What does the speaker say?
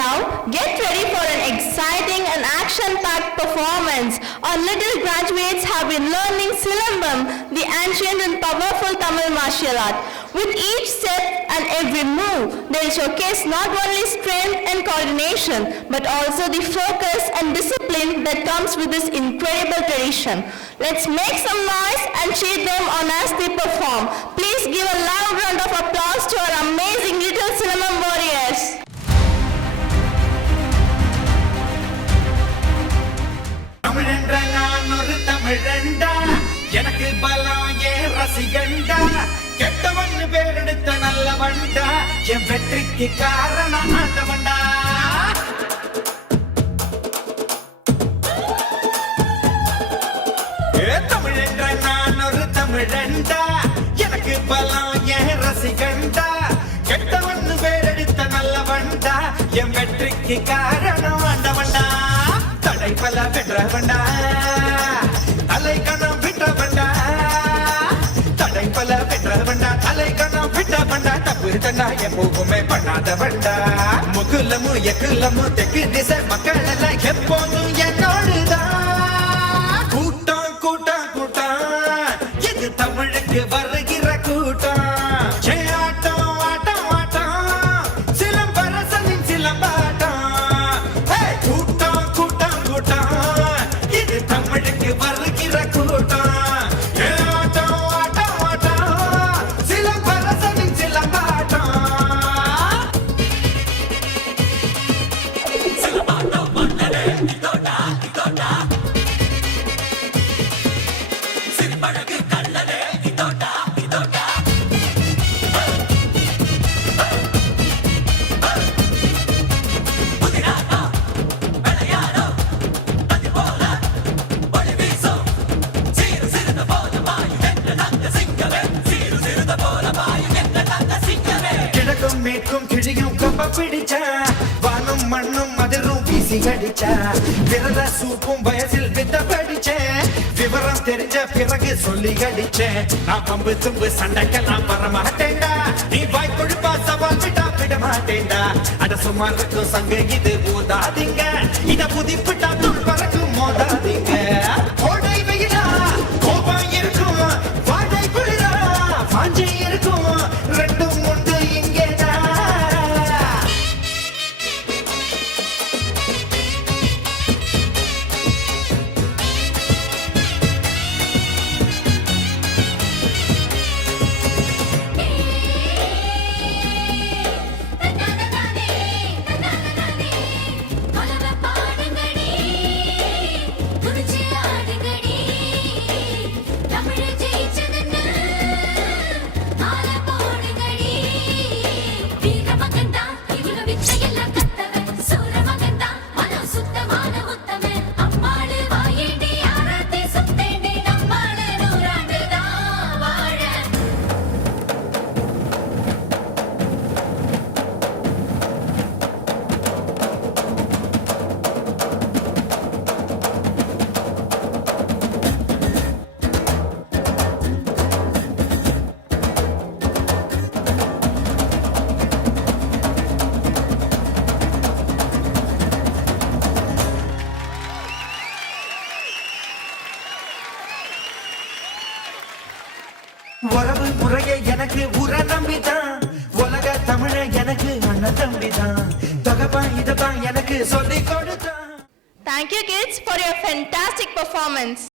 Now, get ready for an exciting and action-packed performance. Our little graduates have been learning Silambam, the ancient and powerful Tamil martial art. With each step and every move, they showcase not only strength and coordination, but also the focus and discipline that comes with this incredible tradition. Let's make some noise and cheer them on as they perform. Please give a loud round of applause to our amazing little Silambam warriors. தமிழென்ற நான் ஒரு தமிழண்டா, எனக்கு பலம் ஏன் ரசிகண்டா, கெட்டவன் பேரெடுத்த நல்லவண்டா, என் வெற்றிக்கு காரணம் ஆண்டவண்டா. தமிழென்ற நான் ஒரு தமிழண்டா, எனக்கு பலம் ஏன் ரசிகண்டா, கெட்டவன் பேரெடுத்த நல்லவண்டா, என் வெற்றிக்கு காரணம் ஆண்டவண்டா. தடைப்பல வென்றவண்டா, தலைக்கணம் விட்டவண்டா, தடைப்பல வென்றவண்டா, தலைக்கணம் விட்டவண்டா, தப்பு தண்டா எப்போவுமே பண்ணாதவண்டா. முகுலமு எக்குலமு தெற்கு திசை மக்கள் எல்லாம் எப்போதும் என்னோடுதான். கூட்டம் கூட்டம் கூட்டம், இது தமிழுக்கு வருகிற கூட்டம். ஆட்டம் ஆட்டம் ஆட்டம், சிலம்பரசனின் சிலம்பாட்டம். கூட்டம் கூட்டம் கூட்டம், இது தமிழுக்கு வருகிற கூட்டம். ஆட்டம் ஆட்டம் ஆட்டம், சிலம்பரசனின் சிலம்பாட்டம். சிலம்பாட்டம் மன்னரே இதோடா இதோடா, சிறுபழகு கள்ளரே இதோடா இதோடா. கிழக்கும் மேற்கும் கிழியும் கொம்ப பிடிச்ச, வானும் மண்ணும் அதிரும் வீசி அடிச்ச, விரத சூப்பும் வயசில் வித்த படிச்சேன், விவரம் தெரிஞ்ச பிறகு சொல்லி அடிச்சேன். நான் பம்பு தும்பு சண்டைக்கெல்லாம் வரமாட்டேன்டா, நீ வாய் கொழுப்பா சவால் விட்டா விட மாட்டேன்டா. அட சும்மா இருக்கும் சங்க இது ஊதாதீங்க, இத புதிப்பிட்டா துள் பறக்கும் மோதாதீங்க. கோடை வெயிலா கோபம் இருக்கும், வாடை குளிரா வாஞ்சை இருக்கும், ரெண்டும் உண்டு இங்கேதான். உறவு முறையை எனக்கு உர நம்பிதான், உலக தமிழ எனக்கு அண்ணன் தம்பிதான், தகப்பன் இததான் எனக்கு சொல்லி கொடுத்தான். Thank you kids for your fantastic performance.